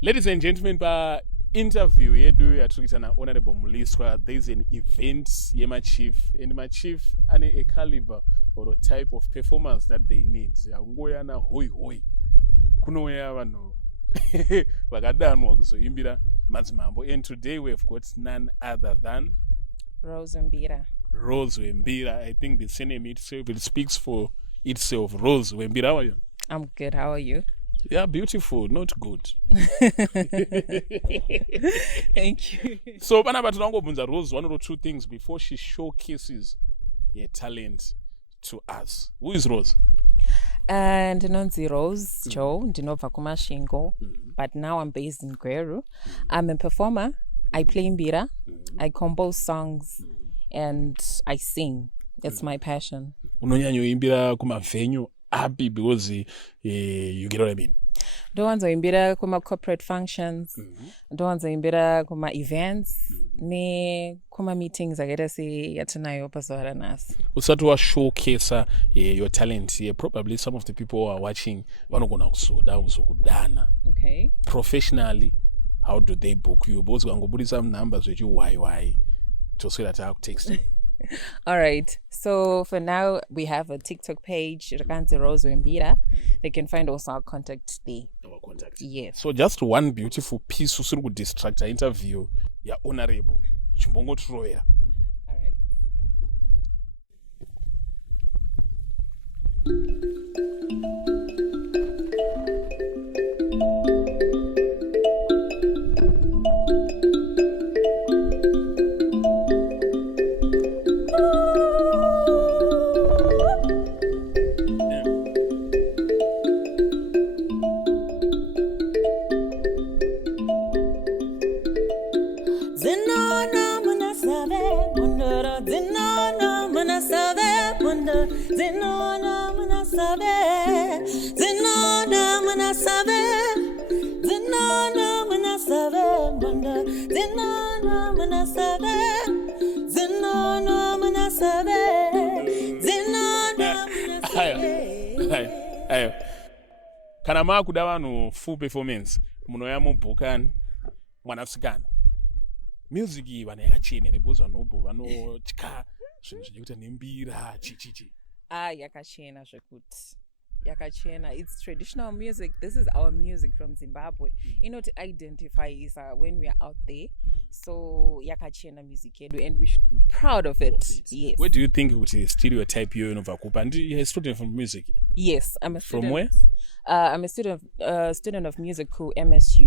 Ladies and gentlemen, pa interview yedu yatukita na Honorable Muliswa, there is an event yema chief, and my chief ane a caliber or a type of performance that they need. Ngoya na hoi kuno ya wano wagadanwa kuzoimbira mazimambo. And today we've got none other than Rose Wembira. Rose Wembira. I think the surname itself, it speaks for itself. Rose Wembira, how are you? I'm good. How are you? Yeah, beautiful, not good. Thank you. So, Rose, one or two things before she showcases her talent to us. Who is Rose? Ndinonzi Rose Joe, ndinobva kumashingo, but now I'm based in Gweru. I'm a performer. I play mbira. I compose songs, and I sing. It's my passion. Unonyanyoimbira kumavenue happy because you get what I mean. Ndowanzoimbira kuma corporate functions, ndowanzoimbira kuma events, ne kuma meetings akaita seyatinayo pazuva ranhasi. Usati washowcase your talent here, probably some of the people who are watching vanogona kuzoda kuzokudana. Okay. Professionally, how do they book you? Because wangobudisa numbers with you why to say that I have text. All right. So for now, we have a TikTok page, Rose Wembira. They can find also our contact there. Our contact. Yes. So just one beautiful piece usiri kudistract interview ya Honorable Chimbongo Troya. All right. Ayo. Kana makuda vanhu full performance munoyamo bhokani mwanasikana. Music iyi vanhu yakachenere because vanobvo vanotya zvinhu zvinoita nembira chichichi. Yakachena zvekuti. Yakachena. It's traditional music. This is our music from Zimbabwe. You know, to identify is when we are out there. So yakachena music yedu, and we should be proud of it. Yes. Where do you think it is stereotype you in Vakupa? And you're a student from music? Yes, I'm a student. From where? I'm a student of music who MSU.